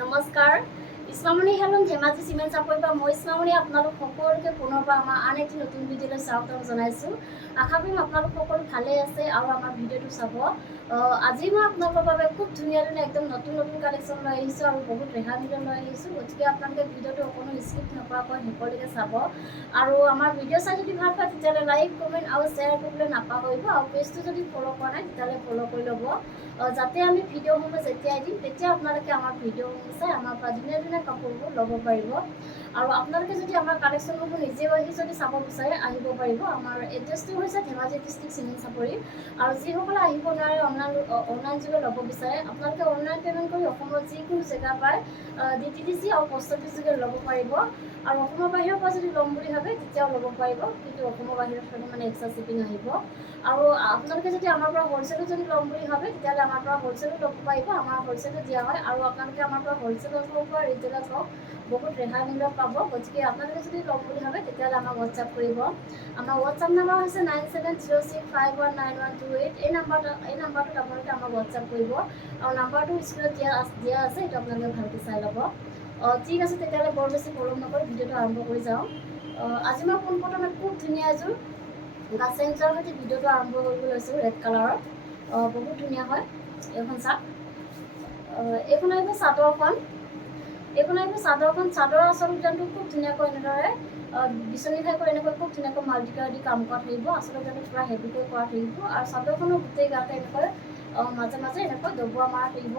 নমস্কাৰ ইছমামণি helm Dhemaji cement চাপৰিৰ পৰা মই ইছমামণি আপোনালোক সকলোকে পুনৰ পৰা আমাৰ আন এটি নতুন ভিডিঅ'লৈ স্বাগতম জনাইছোঁ। আশা কৰিম আপোনালোক সকলো ভালেই আছে আৰু আমাৰ ভিডিঅ'টো চাব। আজি মই আপোনালোকৰ বাবে খুব ধুনীয়া ধুনীয়া একদম নতুন নতুন কালেকশ্যন লৈ আহিছোঁ আৰু বহুত ৰেহাই মূল্য লৈ আহিছোঁ। গতিকে আপোনালোকে ভিডিঅ'টো অকণো স্কিপ নকৰাকৈ শেষলৈকে চাব আৰু আমাৰ ভিডিঅ' চাই যদি ভাল পায় তেতিয়াহ'লে লাইক কমেণ্ট আৰু শ্বেয়াৰ কৰিবলৈ নাপাহৰিব আৰু পেজটো যদি ফ'ল' কৰা নাই তেতিয়াহ'লে ফ'ল' কৰি ল'ব, যাতে আমি ভিডিঅ'সমূহ যেতিয়াই দিম তেতিয়া আপোনালোকে আমাৰ ভিডিঅ'সমূহ চাই আমাৰ পৰা ধুনীয়া ধুনীয়া কাপোৰবোৰ ল'ব পাৰিব। আৰু আপোনালোকে যদি আমাৰ কালেকশ্যনসমূহ নিজেও আহি যদি চাব বিচাৰে আহিব পাৰিব। আমাৰ এড্ৰেছটো হৈছে ধেমাজি ডিষ্ট্ৰিক্ট চিমেণ্ট চাপৰি। আৰু যিসকলে আহিব নোৱাৰে অনলাইন যোগে ল'ব বিচাৰে আপোনালোকে অনলাইন পে'মেণ্ট কৰি অসমৰ যিকোনো জেগা পায় DTDC আৰু পোষ্ট অফিচ যোগে ল'ব পাৰিব। আৰু অসমৰ বাহিৰৰ পৰা যদি ল'ম বুলি ভাবে তেতিয়াও ল'ব পাৰিব, কিন্তু অসমৰ বাহিৰত হ'লে মানে এক্সট্ৰা শ্বিপিং আহিব। আৰু আপোনালোকে যদি আমাৰ পৰা হ'লচেলত যদি ল'ম বুলি ভাবে তেতিয়াহ'লে আমাৰ পৰা হ'লচেলত ল'ব পাৰিব। আমাৰ হ'লচেলত দিয়া হয় আৰু আপোনালোকে আমাৰ পৰা হ'লচেলত হওক বা ৰিটেইলত হওক বহুত ৰেহাই মূল্যত পাব। গতিকে আপোনালোকে যদি ল'ম বুলি ভাবে তেতিয়াহ'লে আমাক হোৱাটছআপ কৰিব। আমাৰ হোৱাটছআপ নাম্বাৰ হৈছে 9706519128। এই নাম্বাৰটোত আপোনালোকে আমাক হোৱাটছআপ কৰিব আৰু নাম্বাৰটো স্ক্ৰীণত দিয়া আছে, এইটো আপোনালোকে ভালকৈ চাই ল'ব। ঠিক আছে, তেতিয়াহ'লে বৰ বেছি পলম নকৰি ভিডিঅ'টো আৰম্ভ কৰি যাওঁ। আজি মই পোনপ্ৰথমে খুব ধুনীয়া এযোৰ গাছেঞ্চৰ সৈতে ভিডিঅ'টো আৰম্ভ কৰিব লৈছোঁ। ৰেড কালাৰৰ বহুত ধুনীয়া হয় এইখন চাওক। এইখন আহিব চাদৰখন। চাদৰৰ আচল উদ্যানটো খুব ধুনীয়াকৈ এনেদৰে বিচনী খাই কৰি এনেকৈ খুব ধুনীয়াকৈ মাল্টিকালাৰ দি কাম কৰা থাকিব। আচল উদ্যানটো পূৰা হেভিকৈ কৰা থাকিব আৰু চাদৰখনৰ গোটেই গাতে এনেকৈ মাজে মাজে এনেকৈ ডবোৱা মাৰা থাকিব।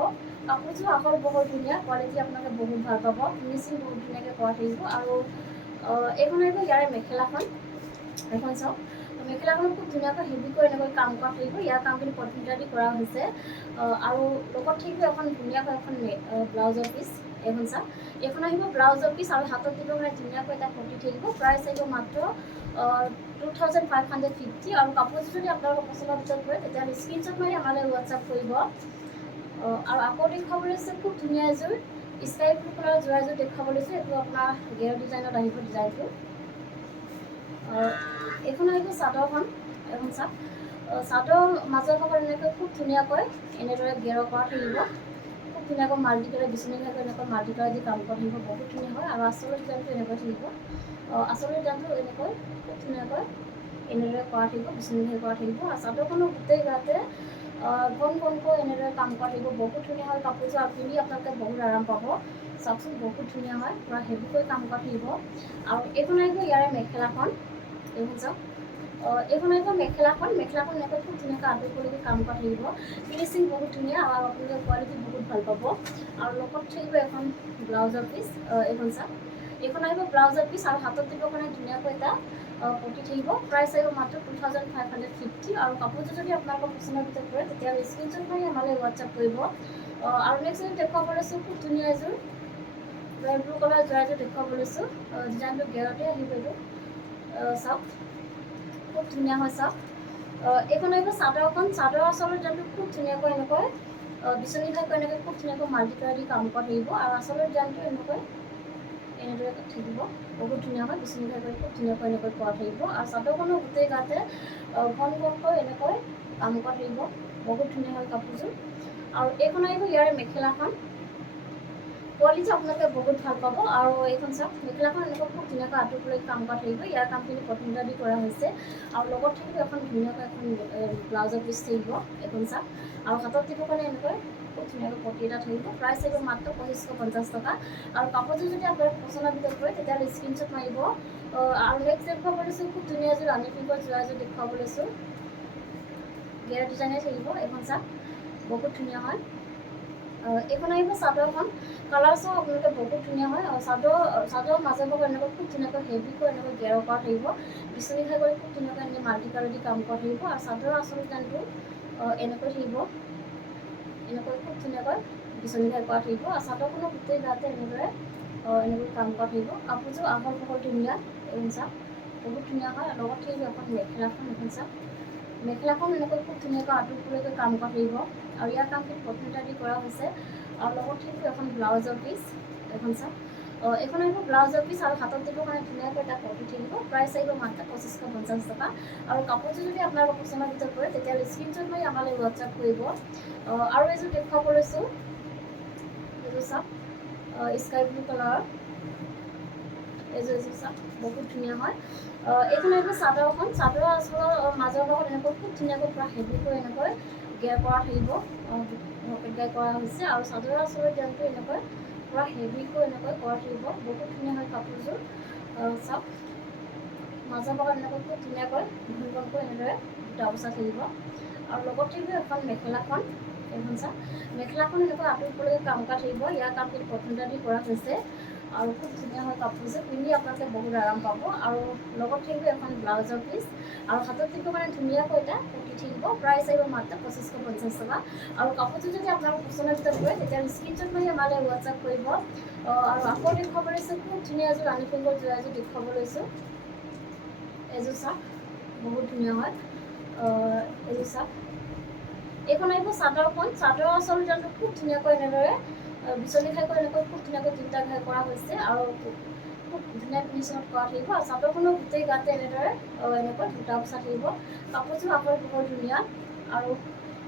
কাপোৰযোৰ আহল বহল ধুনীয়া, কোৱালিটি আপোনালোকে বহুত ভাল পাব। ফিনিচিং বহুত ধুনীয়াকৈ কৰা থাকিব। আৰু এইখন আহিব ইয়াৰে মেখেলাখন। এখন চাওক, মেখেলাখনত খুব ধুনীয়াকৈ হেভিকৈ এনেকৈ কাম কৰা থাকিব। ইয়াৰ কামখিনি পটমিটাৰ দি কৰা হৈছে। আৰু লগত থাকিব এখন ধুনীয়াকৈ এখন ব্লাউজৰ পিচ। এইখন চাওক, এইখন আহিব ব্লাউজৰ পিচ আৰু হাতত দিব মানে ধুনীয়াকৈ এটা পটি থাকিব। প্ৰাইচ আহিব মাত্ৰ 2550। আৰু কাপোৰযোৰ যদি আপোনালোকৰ পচন্দৰ ভিতৰত পৰে তেতিয়াহ'লে স্ক্ৰীনশ্বট মাৰি আমালৈ হোৱাটছআপ কৰিব। আৰু আকৌ দেখুৱাব লৈছোঁ খুব ধুনীয়া এযোৰ স্কাই ব্লু কালাৰৰ যোৰা এযোৰ দেখুৱাব লৈছোঁ। এইটো আপোনাৰ গেৰ ডিজাইনত আহিব ডিজাইনটো। এইখন আহিব চাদৰখন। এখন চাওক, চাদৰ মাজৰ ভাগত এনেকৈ খুব ধুনীয়াকৈ এনেদৰে গেৰ কৰা থাকিব। খুব ধুনীয়াকৈ মাল্টিকালাৰ বিচনী ঘাইকৈ এনেকৈ মাল্টিকালাৰ দি কাম কৰা থাকিব, বহুত ধুনীয়া হয়। আৰু আচলৰ ডিজাইনটো এনেকৈ থাকিব। আচলৰ ডিজাইনটো এনেকৈ খুব ধুনীয়াকৈ এনেদৰে কৰা থাকিব, বিচনী ঘাই কৰা থাকিব। আৰু চাদৰখনৰ গোটেই গাতে ঘন ঘনকৈ এনেদৰে কাম কৰা থাকিব, বহুত ধুনীয়া হয় কাপোৰযোৰ। আৰু পিন্ধি আপোনালোকে বহুত আৰাম পাব। চাওকচোন বহুত ধুনীয়া হয়, পূৰা হেভিকৈ কাম কৰা থাকিব। আৰু এইখন আহিব ইয়াৰে মেখেলাখন। এইখন চাওক, এইখন আহিব মেখেলাখন এনেকৈ খুব ধুনীয়াকৈ আঁতৰিবলৈকে কাম কৰা থাকিব। ফিনিচিং বহুত ধুনীয়া আৰু আপোনালোকে কোৱালিটি বহুত ভাল পাব। আৰু লগত থাকিব এখন ব্লাউজৰ পিচ। এইখন চাওক, এইখন আহিব ব্লাউজৰ পিচ আৰু হাতত দিবৰ কাৰণে ধুনীয়াকৈ এটা পটি থাকিব। প্ৰাইচ আহিব মাত্ৰ 2550। আৰু কাপোৰযোৰ যদি আপোনালোকৰ পচন্দৰ ভিতৰত পৰে তেতিয়াহ'লে স্ক্ৰীনশ্বট মাৰি আমালৈ হোৱাটছআপ কৰিব। আৰু নেক্সট এযোৰ দেখুৱাব লৈছোঁ খুব ধুনীয়া এযোৰ ৰয়েল ব্লু কালাৰ যোৰা এযোৰ দেখুৱাব লৈছোঁ। ডিজাইনটো গেৰতে আহিব এইটো। চাওক খুব ধুনীয়া হয় চাওক। এইখন আহিব চাদৰখন। চাদৰ আচলৰ ডিজাইনটো খুব ধুনীয়াকৈ এনেকৈ বিচনী ঘাইকৈ এনেকৈ খুব ধুনীয়াকৈ মাল্টিকালাৰ দি কাম কৰা থাকিব। আৰু আচলৰ ডিজাইনটো এনেকৈ এনেদৰে থাকিব, বহুত ধুনীয়া হয়। বিচনী ঘাইকৈ খুব ধুনীয়াকৈ এনেকৈ কৰা থাকিব। আৰু চাদৰখনৰ গোটেই গাতে ঘন ঘনকৈ এনেকৈ কাম কৰা থাকিব, বহুত ধুনীয়া হয় কাপোৰযোৰ। আৰু এইখন আহিব ইয়াৰে মেখেলাখন। কোৱালিটি আপোনালোকে বহুত ভাল পাব। আৰু এইখন চাওক, মেখেলাখন এনেকৈ খুব ধুনীয়াকৈ আঁতৰিবলৈ কাম কৰা থাকিব। ইয়াৰ কামখিনি পটমিটাৰ দি কৰা হৈছে। আৰু লগত থাকিব এখন ধুনীয়াকৈ এখন ব্লাউজৰ পিচ থাকিব। এইখন চাওক, আৰু হাতত দিবৰ কাৰণে এনেকৈ খুব ধুনীয়াকৈ পটি এটা থাকিব। প্ৰাইচ আহিব মাত্ৰ 2550 টকা। আৰু কাপোৰযোৰ যদি আপোনালোকৰ পচন্দৰ ভিতৰত পৰে তেতিয়াহ'লে স্ক্ৰীনশ্বট মাৰিব। আৰু নেক্সট দেখুৱাব লৈছোঁ খুব ধুনীয়া এযোৰ ৰাণী পিংকৰ যোৰা এযোৰ দেখুৱাব লৈছোঁ। গেৰ ডিজাইনে থাকিব। এইখন চাওক বহুত ধুনীয়া হয়। এইখন আহিব চাদৰখন। কালাৰ চাওক আপোনালোকে বহুত ধুনীয়া হয়। আৰু চাদৰ মাজৰ ভাগত এনেকৈ খুব ধুনীয়াকৈ হেভিকৈ এনেকৈ গেৰ কৰা থাকিব। বিচনী ঘাই কৰি খুব ধুনীয়াকৈ এনেকৈ মাল্টিকালাৰ দি কাম কৰা থাকিব। আৰু চাদৰৰ আচল ডিজাইনটো এনেকৈ থাকিব, এনেকৈ খুব ধুনীয়াকৈ বিচনী ঘাই কৰা থাকিব। আৰু চাদৰখনৰ গোটেই গাতে এনেদৰে এনেকৈ কাম কৰা থাকিব। কাপোৰযোৰ আহল বহল ধুনীয়া। এইখন চাওক বহুত ধুনীয়া হয়। আৰু লগত থাকিব এখন মেখেলাখন। এইখন চাওক, মেখেলাখন এনেকৈ খুব ধুনীয়াকৈ আঁতৰিবলৈকে কাম কৰা থাকিব। আৰু ইয়াৰ কামখিনি পটমিটাৰ দি কৰা হৈছে। আৰু লগত থাকিব এখন ব্লাউজৰ পিচ। এখন চাওক, এইখন আহিব ব্লাউজৰ পিচ আৰু হাতত দিবৰ কাৰণে ধুনীয়াকৈ এটা পটি থাকিব। প্ৰাইচ আহিব মাত্ৰ 2550 টকা। আৰু কাপোৰযোৰ যদি আপোনালোকৰ পচন্দৰ ভিতৰত পৰে তেতিয়াহ'লে স্ক্ৰীনশ্বট মাৰি আমালৈ হোৱাটছআপ কৰিব। আৰু এযোৰ দেখুৱাব লৈছোঁ, এইযোৰ চাওক স্কাই ব্লু কালাৰৰ এইযোৰ চাওক বহুত ধুনীয়া হয়। এইখন আহিব চাদৰখন। চাদৰৰ আঁচলৰ মাজৰ ভাগত এনেকৈ খুব ধুনীয়াকৈ পূৰা হেভিকৈ এনেকৈ গেৰ কৰা থাকিব, গেৰ কৰা হৈছে। আৰু চাদৰৰ আঁচলৰ ডিজাইনটো এনেকৈ পূৰা হেভিকৈ এনেকৈ কৰা থাকিব, বহুত ধুনীয়া হয় কাপোৰযোৰ। চাওক মাজৰ ভাগত এনেকৈ খুব ধুনীয়াকৈ ঘূৰি ঘূৰকৈ এনেদৰে বুটা বচা থাকিব। আৰু লগত থাকিব এখন মেখেলাখন। এইখন চাওক মেখেলাখন এনেকৈ আঁতৰি পৰিবলৈ কাম কৰা থাকিব। ইয়াৰ কামখিনি কটন দি কৰা হৈছে আৰু খুব ধুনীয়া হয় কাপোৰযোৰ, পিন্ধি আপোনালোকে বহুত আৰাম পাব। আৰু লগত থাকিব এখন ব্লাউজৰ পিচ আৰু হাতত থাকিব মানে ধুনীয়াকৈ এটা পটি থাকিব। প্ৰাইচ আহিব মাত্ৰ 2550 টকা। আৰু কাপোৰযোৰ যদি আপোনালোকৰ পচন্দৰ ভিতৰত পৰে তেতিয়া স্ক্ৰীনশ্বট মাৰি আমালৈ হোৱাটছআপ কৰিব। আৰু আকৌ দেখুৱাব লৈছোঁ খুব ধুনীয়া এযোৰ ৰাণী পিংকৰ যোৰা এযোৰ দেখুৱাব লৈছোঁ। এযোৰ চাওক বহুত ধুনীয়া হয়। এযোৰ চাওক এইখন আহিব চাদৰখন। চাদৰৰ আঁচল ডিজাইনটো খুব ধুনীয়াকৈ এনেদৰে বিচনী ঘাইকৈ এনেকৈ খুব ধুনীয়াকৈ তিনিটা ঘাই কৰা হৈছে আৰু খুব ধুনীয়া ফিনিচিঙত কৰা থাকিব। আৰু চাদৰখনৰ গোটেই গাতে এনেদৰে এনেকৈ বুটা বচা থাকিব। কাপোৰযোৰ আঁতৰ বৰ ধুনীয়া। আৰু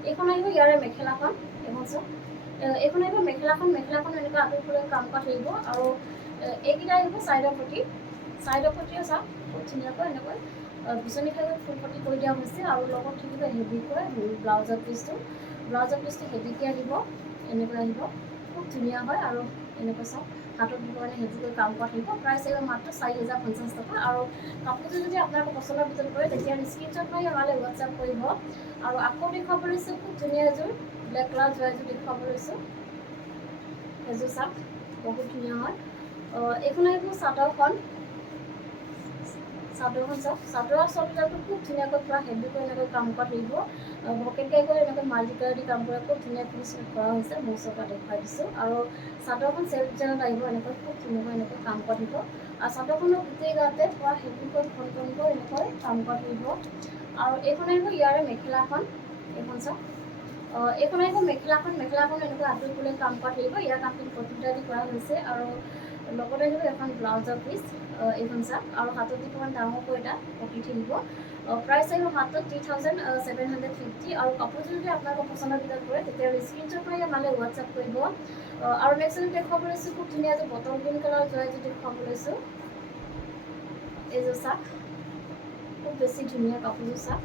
এইখন আহিব ইয়াৰে মেখেলাখন। এইখন চাওক এইখন আহিব মেখেলাখন। মেখেলাখন এনেকৈ আঁতৰি পৰিবলৈ কাম কৰা থাকিব। আৰু এইকেইটা আহিব চাইডৰ পটি। চাইডৰ পটিও চাওক খুব ধুনীয়াকৈ এনেকৈ বিচনী ঘাইকৈ ফুল পটি কৰি দিয়া হৈছে। আৰু লগত থাকিব হেভিকৈ ব্লাউজৰ পিচটো হেভিকৈ আহিব, এনেকৈ আহিব, খুব ধুনীয়া হয়। আৰু এনেকৈ চাওক হাতত দিব মানে হেভিকৈ কাম কৰা থাকিব। প্ৰাইচ আহিব মাত্ৰ 4050 টকা। আৰু কাপোৰযোৰ যদি আপোনালোকৰ পচন্দৰ ভিতৰত পৰে তেতিয়া স্ক্ৰীনশ্বট মাৰি আমালৈ হোৱাটছআপ কৰিব। আৰু আকৌ দেখুৱাব লৈছোঁ খুব ধুনীয়া এযোৰ ব্লেক কালাৰ যোৰা এযোৰ দেখুৱাব লৈছোঁ। এযোৰ চাওক বহুত ধুনীয়া হয়। এইখন আহিব চাদৰখন। চাদৰখন চাওক চাদৰৰ আঁচলটো খুব ধুনীয়াকৈ পূৰা হেভিকৈ এনেকৈ কাম কৰা থাকিব। পকেট গাইকৈ এনেকৈ মাল্টি কালাৰ দি কাম কৰা খুব ধুনীয়া ফিনিচিং কৰা হৈছে। মোৰ ওচৰৰ পৰা দেখুৱাই দিছোঁ। আৰু চাদৰখন চেল্ফ ডিজাইনত আহিব, এনেকৈ খুব ধুনীয়াকৈ এনেকৈ কাম কৰা থাকিব। আৰু চাদৰখনৰ গোটেই গাতে পূৰা হেভিকৈ ঘনকৈ এনেকৈ কাম কৰা থাকিব। আৰু এইখন আহিব ইয়াৰে মেখেলাখন। এইখন চাওক এইখন আহিব মেখেলাখন। মেখেলাখন এনেকৈ আঁতৰি পৰিবলৈ কাম কৰা থাকিব। ইয়াৰ কামখিনি কটন দি কৰা হৈছে। আৰু লগতে আহিব এখন ব্লাউজৰ পিচ। এইখন চাওক আৰু হাতত অকণমান ডাঙৰকৈ এটা পটি থাকিব। প্ৰাইচ আহিব মাত্ৰ 3750। আৰু কাপোৰযোৰ যদি আপোনালোকৰ পচন্দৰ ভিতৰত পৰে তেতিয়াহ'লে স্ক্ৰীনশ্বট মাৰি আমালৈ হোৱাটছআপ কৰিব। আৰু নেক্সট এযোৰ দেখুৱাব লৈছোঁ খুব ধুনীয়া এযোৰ বটল গ্ৰীণ কালাৰ যোৰা এযোৰ দেখুৱাব লৈছোঁ। এইযোৰ চাওক খুব বেছি ধুনীয়া কাপোৰযোৰ চাওক।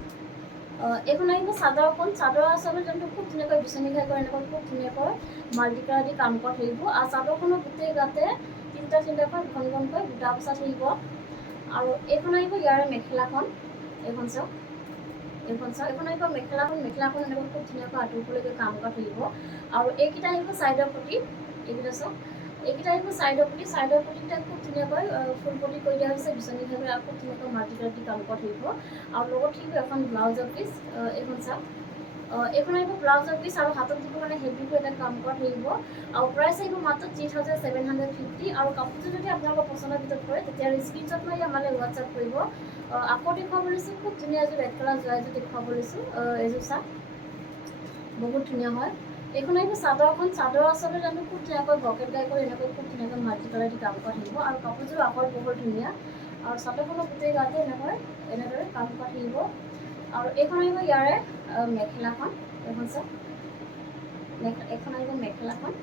এইখন আহিব চাদৰখন। চাদৰৰ আঁচলৰ যোনটো খুব ধুনীয়াকৈ বিচনী ঘাইকৈ এনেকৈ খুব ধুনীয়াকৈ মাল্টি কালাৰ দি কাম কৰা থাকিব। আৰু চাদৰখনৰ গোটেই গাতে তিনিটাকৈ ঘনকৈ বুটা বচা থাকিব। আৰু এইখন আহিব ইয়াৰে মেখেলাখন। এইখন চাওক এইখন আহিব মেখেলাখন। মেখেলাখন এনেকৈ খুব ধুনীয়াকৈ আঁতৰি পৰিবলৈ কাম কৰা থাকিব। আৰু এইকেইটা আহিব চাইডৰ পটি। এইকেইটা চাওক এইকেইটা আহিব চাইডৰ পটি। চাইডৰ পটিকেইটা খুব ধুনীয়াকৈ ফুল পটি কৰি দিয়া হৈছে বিচনী ঘাইকৈ আৰু খুব ধুনীয়াকৈ মাল্টি কালাৰ দি কাম কৰা থাকিব। আৰু লগত থাকিব এখন ব্লাউজৰ পিচ। এইখন চাওক এইখন আহিব ব্লাউজৰ পিচ আৰু হাতত দিব মানে হেভিকৈ এটা কাম কৰা থাকিব। আৰু প্ৰাইচ আহিব মাত্ৰ 3750। আৰু কাপোৰযোৰ যদি আপোনালোকৰ পচন্দৰ ভিতৰত পৰে তেতিয়াহ'লে স্ক্ৰীনশ্বট মাৰি আমালৈ হোৱাটছআপ কৰিব। আকৌ দেখুৱাব লৈছোঁ খুব ধুনীয়া এযোৰ ৰেড কালাৰ যোৰা এযোৰ দেখুৱাব লৈছোঁ। এযোৰ চাওক বহুত ধুনীয়া হয়। এইখন আহিব চাদৰখন। চাদৰৰ আঁচলৰ জানো খুব ধুনীয়াকৈ পকেট গাইকৈ এনেকৈ খুব ধুনীয়াকৈ মাল্টি কালাৰ দি কাম কৰা থাকিব। আৰু কাপোৰযোৰ আহল বহল ধুনীয়া। আৰু চাদৰখনৰ গোটেই গাতে এনেদৰে কাম কৰা থাকিব। আৰু এইখন আহিব ইয়াৰে মেখেলাখন। এইখন চাওক এইখন আহিব মেখেলাখন।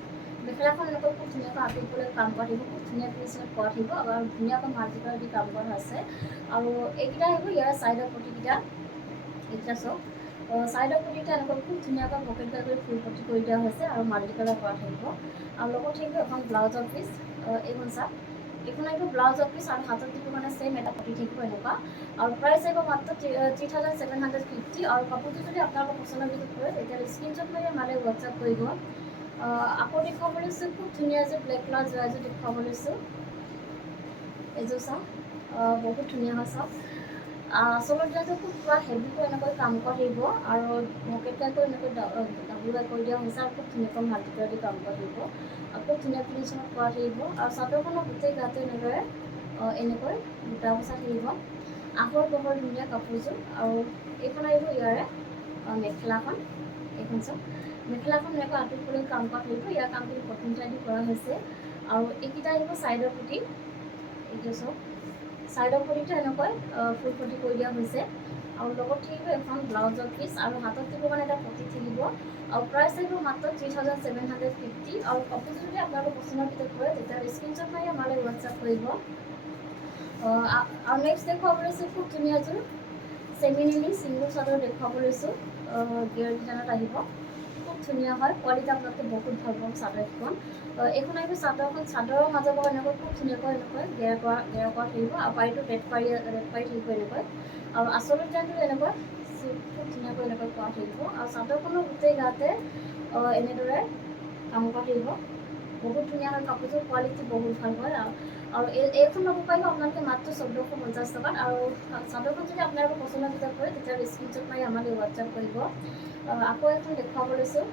মেখেলাখন এনেকৈ খুব ধুনীয়াকৈ আঁতৰি পৰিবলৈ কাম কৰা থাকিব। খুব ধুনীয়া ফিনিচিঙত কৰা থাকিব আৰু ধুনীয়াকৈ মাল্টি কালাৰ দি কাম কৰা হৈছে। আৰু এইকেইটা আহিব ইয়াৰ চাইডৰ পটিকেইটা। এইকেইটা চাওক চাইডৰ পটিকেইটা এনেকৈ খুব ধুনীয়াকৈ পকেট গাইকৈ ফুল পটি কৰি দিয়া হৈছে আৰু মাল্টি কালাৰ কৰা থাকিব। আৰু লগত থাকিব এখন ব্লাউজৰ পিচ। এইখন চাওক এইখন আহিব ব্লাউজৰ পিচ আৰু হাতত দিব মানে ছেইম এটা পটি থাকিব এনেকুৱা। আৰু প্ৰাইচ আহিব মাত্ৰ 3750। আৰু কাপোৰযোৰ যদি আপোনালোকৰ পচন্দৰ ভিতৰত পৰে তেতিয়াহ'লে স্ক্ৰীনশ্বট মাৰি আমালৈ হোৱাটছআপ কৰিব। আকৌ দেখুৱাব লৈছোঁ খুব ধুনীয়া এযোৰ ব্লেক কালাৰ যোৰা এযোৰ দেখুৱাব লৈছোঁ। এযোৰ চাওক বহুত ধুনীয়া হয় চাওক। আঁচলৰ ডিজাইনটো খুব পূৰা হেভিকৈ এনেকৈ কাম কৰা থাকিব। আৰু পকেট গাইকৈ এনেকৈ ডাবুল গাই কৰি দিয়া হৈছে আৰু খুব ধুনীয়াকৈ মাল্টি কালাৰ দি কাম কৰা থাকিব। খুব ধুনীয়া ফিনিচিঙত কৰা থাকিব। আৰু চাদৰখনৰ গোটেই গাতে এনেদৰে এনেকৈ বুটা বচা থাকিব। আহল বহল ধুনীয়া কাপোৰযোৰ। আৰু এইখন আহিব ইয়াৰে মেখেলাখন। এইখন চাওক মেখেলাখন এনেকৈ আঁতৰি পৰিবলৈ কাম কৰা থাকিব। ইয়াৰ কামখিনি কটন দি কৰা হৈছে। আৰু এইকেইটা আহিব চাইডৰ পটি। এইটো চাওক চাইডৰ পটিটো এনেকৈ ফুল পটি কৰি দিয়া হৈছে। আৰু লগত থাকিব এখন ব্লাউজৰ পিচ আৰু হাতত দিব কাৰণে এটা পটি থাকিব আৰু প্ৰাইচ থাকিব মাত্ৰ 3750 আৰু কাপোৰযোৰ যদি আপোনালোকৰ পচন্দৰ ভিতৰত পৰে তেতিয়াহ'লে স্ক্ৰীনশ্বট মাৰি আমালৈ হোৱাটছআপ কৰিব। আৰু নেক্সট দেখুৱাব লৈছোঁ খুব ধুনীয়া এযোৰ চেমিনিনি চিংগল চাদৰ দেখুৱাব লৈছোঁ। গিয়াৰ ডিজাইনত আহিব, খুব ধুনীয়া হয়, কোৱালিটি আপোনালোকে বহুত ভাল পাব চাদৰখন। এইখন আহিব চাদৰখন, চাদৰৰ মাজৰ পৰা এনেকৈ খুব ধুনীয়াকৈ এনেকৈ গেৰ কৰা থাকিব আৰু পাৰিটো ৰেড পাৰি থাকিব এনেকৈ আৰু আচল ডিজাইনটো এনেকৈ খুব ধুনীয়াকৈ এনেকৈ কৰা থাকিব আৰু চাদৰখনৰ গোটেই গাতে এনেদৰে কাম কৰা থাকিব। বহুত ধুনীয়া হয় কাপোৰযোৰ, কোৱালিটি বহুত ভাল হয় আৰু এইখন ল'ব পাৰিব আপোনালোকে মাত্ৰ 1450 টকাত। আৰু চাদৰখন যদি আপোনালোকৰ পচন্দৰ ভিতৰত পৰে তেতিয়াহ'লে স্ক্ৰীনশ্বট মাৰি আমালৈ হোৱাটছআপ কৰিব। আকৌ এখন দেখুৱাব লৈছোঁ,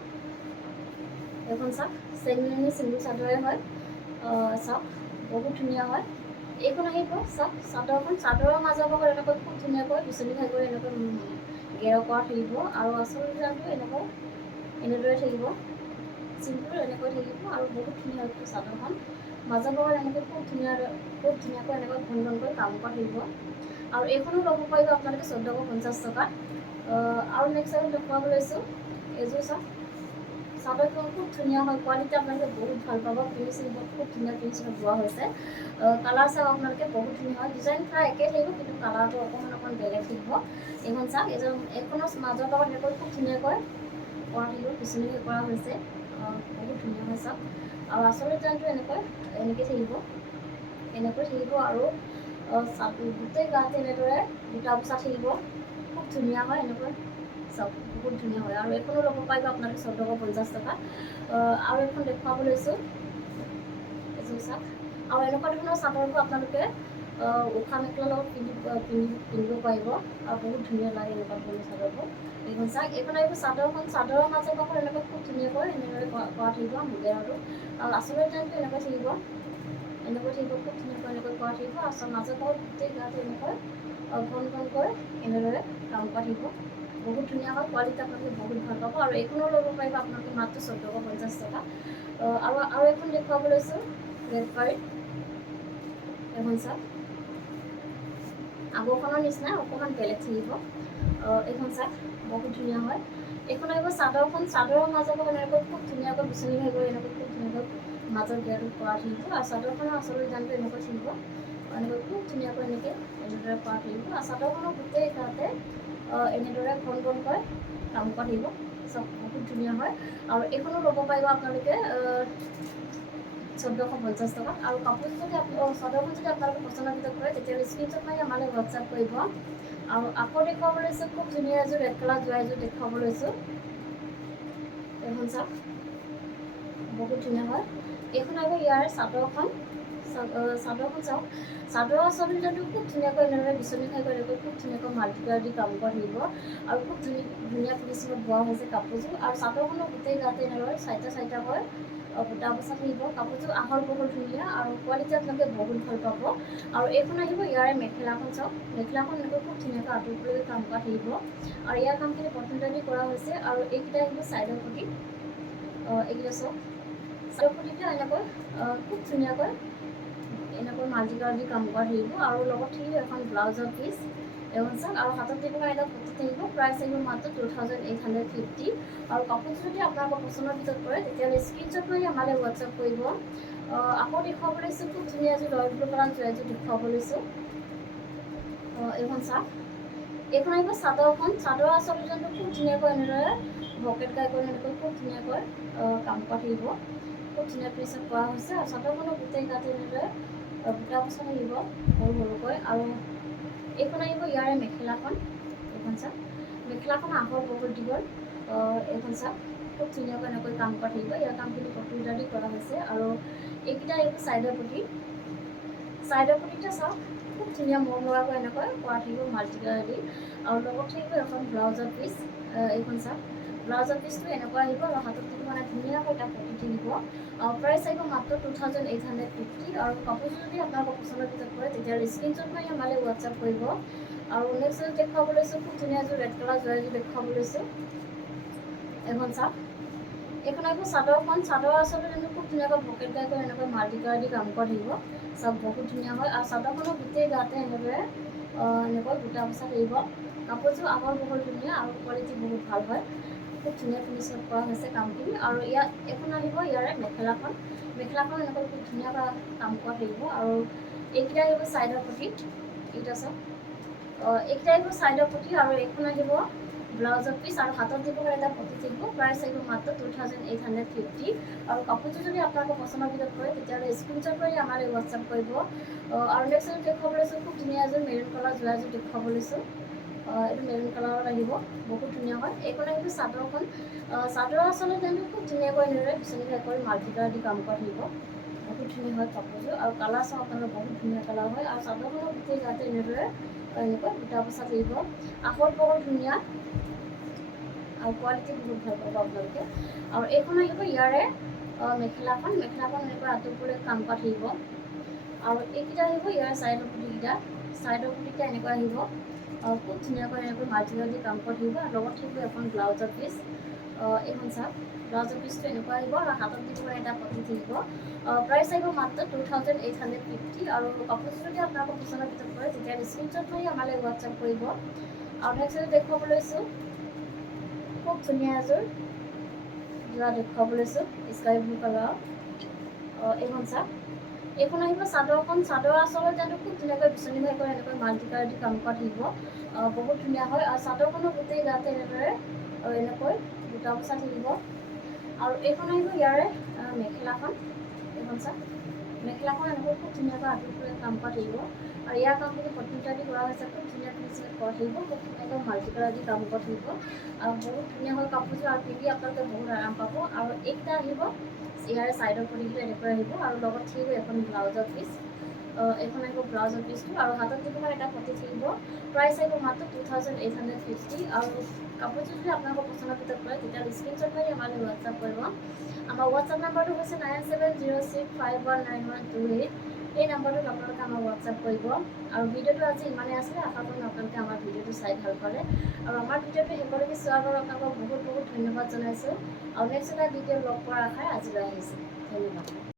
এইখন চাওক চেমিনি চিংগল চাদৰে হয়, চাওক বহুত ধুনীয়া হয়। এইখন আহিব চাওক চাদৰখন, চাদৰৰ মাজৰ পৰা এনেকৈ খুব ধুনীয়াকৈ বিচনী খাই কৰি এনেকৈ গেৰ কৰা থাকিব আৰু আচল ডিজাইনটো এনেদৰে থাকিব, চিম্পুল এনেকৈ থাকিব আৰু বহুত ধুনীয়া হয় চাদৰখন। মাজৰ পৰা এনেকৈ খুব ধুনীয়াকৈ এনেকৈ ঘন ঘনকৈ কাম কৰা থাকিব আৰু এইখনো ল'ব পাৰিব আপোনালোকে 1450 টকাত। আৰু নেক্সট আমি দেখুৱাব লৈছোঁ এইযোৰ চাওক, চাদৰখন খুব ধুনীয়া হয়, কোৱালিটি আপোনালোকে বহুত ভাল পাব, ফিনিচিং খুব ধুনীয়া ফিনিচিঙত বোৱা হৈছে। কালাৰ চাওক আপোনালোকে বহুত ধুনীয়া হয়, ডিজাইন প্ৰায় একেই থাকিব কিন্তু কালাৰটো অকণমান বেলেগ থাকিব। এইখন চাওক এইখনৰ মাজৰ পৰা এনেকৈ খুব ধুনীয়াকৈ কৰা থাকিব, পিছলি কৰা হৈছে, বহুত ধুনীয়া হয় চাওক। আৰু আচল ডিজাইনটো এনেকৈ থাকিব আৰু গোটেই গাতে এনেদৰে বুটা বচা থাকিব, খুব ধুনীয়া হয় এনেকৈ চাওক, বহুত ধুনীয়া হয় আৰু এইখনো ল'ব পাৰিব আপোনালোকে 1450 টকা। আৰু এখন দেখুৱাব লৈছোঁ এযোৰ চাওক, আৰু এনেকুৱা ধৰণৰ চাদৰবোৰ আপোনালোকে উশা মেখেলাৰ লগত পিন্ধিব পাৰিব আৰু বহুত ধুনীয়া লাগে এনেকুৱা ধৰণৰ চাদৰবোৰ। এইখন চাওক, এইখন আহিব চাদৰখন, চাদৰৰ মাজৰ পৰা এনেকৈ খুব ধুনীয়াকৈ এনেদৰে কৰা থাকিব মুগেৰটো আৰু আচলৰ ডিজাইনটো এনেকৈ থাকিব, খুব ধুনীয়াকৈ এনেকৈ কৰা থাকিব আৰু মাজৰ পৰা গোটেই গাতে এনেকৈ ঘন ঘনকৈ এনেদৰে কাম কৰা থাকিব, বহুত ধুনীয়া হয়, কোৱালিটি আপোনালোকে বহুত ভাল পাব আৰু এইখনো ল'ব পাৰিব আপোনালোকে মাত্ৰ 1450 টকা। আৰু এখন দেখুৱাব লৈছোঁ ৰেড পাৰি, এখন চাওক আগৰখনৰ নিচিনা অকণমান বেলেগ থাকিব। এইখন চাওক বহুত ধুনীয়া হয়, এইখন আহিব চাদৰখন, চাদৰৰ মাজৰ পৰা এনেকৈ খুব ধুনীয়াকৈ বিচনী হৈ গৈ এনেকৈ খুব ধুনীয়াকৈ মাজৰ গেৰটো কৰা থাকিব আৰু চাদৰখনৰ আচল ডিজাইনটো এনেকৈ থাকিব, এনেকৈ খুব ধুনীয়াকৈ এনেদৰে কৰা থাকিব আৰু চাদৰখনৰ গোটেই গাতে এনেদৰে ঘন ঘনকৈ কাম কৰা থাকিব, চব বহুত ধুনীয়া হয় আৰু এইখনো ল'ব পাৰিব আপোনালোকে 1450 টকাত। আৰু কাপোৰযোৰ যদি চাদৰখন যদি আপোনালোকৰ পচন্দৰ ভিতৰত কৰে তেতিয়াহ'লে স্ক্ৰীনশ্বট মাৰি আমালৈ হোৱাটছআপ কৰিব। আৰু আকৌ দেখুৱাব লৈছোঁ খুব ধুনীয়া এযোৰ ৰেড কালাৰ যোৱা এযোৰ দেখুৱাব লৈছোঁ, এইখন চাওক বহুত ধুনীয়া হয়। এইখন আহিব ইয়াৰ চাদৰখন চাওক, চাদৰৰ আচল ডিজাইনটো খুব ধুনীয়াকৈ এনেদৰে বিচনী খাই কৰি এনেকৈ খুব ধুনীয়াকৈ মাল্টিকালাৰ দি কাম কৰা থাকিব আৰু খুব ধুনীয়া ফিনিচিঙত বোৱা হৈছে কাপোৰযোৰ আৰু চাদৰখনৰ গোটেই গাতে এনেদৰে চাৰিটা হয় বুটা বচা থাকিব, কাপোৰযোৰ আহল বহল ধুনীয়া আৰু কোৱালিটি আপোনালোকে বহুত ভাল পাব। আৰু এইখন আহিব ইয়াৰে মেখেলাখন চাওক, মেখেলাখন এনেকৈ খুব ধুনীয়াকৈ আঁতৰলৈ কাম কৰা থাকিব আৰু ইয়াৰ কামখিনি পচন্দে কৰা হৈছে আৰু এইকেইটা আহিব চাইডৰ পটি, এইকেইটা চাওক চাইডৰ পটিটো এনেকৈ খুব ধুনীয়াকৈ এনেকৈ মাল্টিকালাৰ দি কাম কৰা থাকিব আৰু লগত থাকিব এখন ব্লাউজৰ পিচ, এখন চাওক আৰু হাতত দিব কাৰণে এটা পটি থাকিব, প্ৰাইচ আহিব মাত্ৰ 2850 আৰু কাপোৰযোৰ যদি আপোনালোকৰ পচন্দৰ ভিতৰত পৰে তেতিয়াহ'লে স্ক্ৰীনশ্বট মাৰি আমালৈ হোৱাটছআপ কৰিব। আকৌ দেখুৱাব লৈছোঁ খুব ধুনীয়া এযোৰ ৰয়েল ব্লু কালাৰ যোৱা এযোৰ দেখুৱাব লৈছোঁ, এইখন চাওক, এইখন আহিব চাদৰখন, চাদৰৰ আচল ডিজাইনটো খুব ধুনীয়াকৈ এনেদৰে ভকেট গাই কৰি এনেকৈ খুব ধুনীয়াকৈ কাম কৰা থাকিব, খুব ধুনীয়া ফিনিচিঙত কৰা হৈছে আৰু চাদৰখনৰ গোটেই গাতে এনেদৰে বুটা বচা থাকিব সৰু সৰুকৈ। আৰু এইখন আহিব ইয়াৰে মেখেলাখন, এইখন চাওক মেখেলাখন আহল বহল দীঘল, এইখন চাওক খুব ধুনীয়াকৈ এনেকৈ কাম কৰা থাকিব, ইয়াৰ কামখিনি পটুটা দি কৰা হৈছে আৰু এইকেইটা আহিব চাইডৰ পটিটা চাওক খুব ধুনীয়া মৰমৰাকৈ এনেকৈ কৰা থাকিব মাল্টিকালাৰ দি আৰু লগত থাকিব এখন ব্লাউজৰ পিচ, এইখন চাওক ব্লাউজৰ পিচটো এনেকুৱা আহিব আৰু হাতত থাকিব মানে ধুনীয়াকৈ এটা পটি থাকিব। প্ৰাইচ আহিব মাত্ৰ 2850 আৰু কাপোৰযোৰ যদি আপোনালোকৰ পচন্দৰ ভিতৰত পৰে তেতিয়াহ'লে স্ক্ৰীনশ্বট মাৰি আমালৈ হোৱাটছআপ কৰিব। আৰু নেক্সট দেখুৱাব লৈছোঁ খুব ধুনীয়া এযোৰ ৰেড কালাৰ যোৱা এযোৰ দেখুৱাব লৈছোঁ, এইখন চাওক, এইখন আহিব চাদৰখন, চাদৰ আচলতে খুব ধুনীয়াকৈ পকেট গাই কৰি এনেকৈ মাল্টিকালাৰ দি কাম কৰা থাকিব, চাওক বহুত ধুনীয়া হয় আৰু চাদৰখনৰ গোটেই গাতে এনেকৈ বুটা বচা থাকিব, কাপোৰযোৰ আহল বহল ধুনীয়া আৰু কোৱালিটি বহুত ভাল হয়, খুব ধুনীয়া ফিনিচিং কৰা হৈছে কামখিনি। আৰু ইয়াত এখন আহিব ইয়াৰে মেখেলাখন এনেকৈ খুব ধুনীয়াকৈ কাম কৰা থাকিব। আৰু এইকেইটা আহিব ছাইডৰ পটি, এইকেইটা চাওক, এইকেইটা আহিব ছাইডৰ পটি। আৰু এইখন আহিব ব্লাউজৰ পিচ আৰু হাতত দিব এটা পটি থাকিব। প্ৰাইচ আহিব মাত্ৰ 2850। আৰু কাপোৰযোৰ যদি আপোনালোকৰ পচন্দৰ ভিতৰত পৰে তেতিয়াহ'লে স্ক্ৰীনশ্বট কৰি আমালৈ হোৱাটছআপ কৰিব। আৰু নেক্সট এযোৰ দেখুৱাব লৈছোঁ, খুব ধুনীয়া এযোৰ মেৰুন কালাৰ যোৰা এযোৰ দেখুৱাব লৈছোঁ। এইটো মেৰুন কালাৰত আহিব, বহুত ধুনীয়া হয়। এইখন আহিব চাদৰখন, চাদৰ আচলতে যেনে খুব ধুনীয়াকৈ এনেদৰে বিচনী ঘাই কৰি মাল্টি কালাৰ দি কাম কৰা থাকিব, বহুত ধুনীয়া হয় কাপোৰযোৰ। আৰু কালাৰ চাওক আপোনালোকে, বহুত ধুনীয়া কালাৰ হয়। আৰু চাদৰখনৰ গোটেই গাতে এনেদৰে এনেকুৱা বুটা বচা থাকিব, আহল বহল ধুনীয়া আৰু কোৱালিটি বহুত ভাল পাব আপোনালোকে। আৰু এইখন আহিব ইয়াৰে মেখেলাখন এনেকৈ আঁতৰলৈ কাম কৰা থাকিব। আৰু এইকেইটা আহিব ইয়াৰ ছাইডৰ পুটিকেইটা এনেকুৱা আহিব, খুব ধুনীয়াকৈ এনেকৈ মাল্টি দি কাম কৰা থাকিব। আৰু লগত থাকিব এখন ব্লাউজৰ পিচ, এইখন চাওক, ব্লাউজৰ পিচটো এনেকুৱা আহিব। আৰু হাতত দিব এটা পটি থাকিব। প্ৰাইচ আহিব মাত্ৰ 2850। আৰু কাপোৰযোৰ যদি আপোনালোকৰ পচন্দৰ ভিতৰত পৰে তেতিয়া স্ক্ৰীনশ্বট কৰি আমালৈ হোৱাটছআপ কৰিব। আৰু নেক্সট এযোৰ দেখুৱাব লৈছোঁ, খুব ধুনীয়া এযোৰ যোৰা দেখুৱাব লৈছোঁ, স্কাই ব্লু কালাৰ। এইখন চাওক, এইখন আহিব চাদৰখন, চাদৰ আচলত যেন খুব ধুনীয়াকৈ বিচনী ঘাই কৰি এনেকৈ মাল্টি কালাৰ দি কাম কৰা থাকিব, বহুত ধুনীয়া হয়। আৰু চাদৰখনৰ গোটেই গাতে এনেদৰে এনেকৈ বুটা বচা থাকিব। আৰু এইখন আহিব ইয়াৰে মেখেলাখন, এইখন চাওক, মেখেলাখন এনেকৈ খুব ধুনীয়াকৈ আঁতৰলৈ কাম কৰা থাকিব। আৰু ইয়াৰ কামখিনি কটন দি কৰা হৈছে, খুব ধুনীয়া ফিনিচিং কৰা থাকিব, খুব ধুনীয়াকৈ মাল্টি কালাৰ দি কাম কৰা থাকিব। আৰু বহুত ধুনীয়া হয় কাপোৰযোৰ, আৰু পিন্ধি আপোনালোকে বহুত আৰাম পাব। আৰু এইকেইটা আহিব ইয়াৰে ছাইডৰ পটিকেইটা এনেকৈ আহিব। আৰু লগত থাকিব এখন ব্লাউজৰ পিচ, এইখন আহিব ব্লাউজৰ পিচটো। আৰু হাতত দিব এটা পটি থাকিব। প্ৰাইচ আহিব মাত্ৰ 2850। আৰু কাপোৰযোৰ যদি আপোনালোকৰ পচন্দৰ ভিতৰত পৰে তেতিয়াহ'লে স্ক্ৰীনশ্বট কৰি আমালৈ হোৱাটছআপ কৰিব। আমাৰ হোৱাটছআপ নাম্বাৰটো হৈছে 9706519128। এই নাম্বাৰটোত আপোনালোকে আমাক হোৱাটছআপ কৰিব। আৰু ভিডিঅ'টো আজি ইমানেই আছিলে, আশা কৰোঁ আপোনালোকে আমাৰ ভিডিঅ'টো চাই ভাল পালে। আৰু আমাৰ ভিডিঅ'টো শেষলৈকে চোৱাৰ বাবে আপোনালোকক বহুত বহুত ধন্যবাদ জনাইছোঁ। আৰু নেক্সট এটা ভিডিঅ' লগ পোৱাৰ আশাৰে আজিলৈ আহিছোঁ, ধন্যবাদ।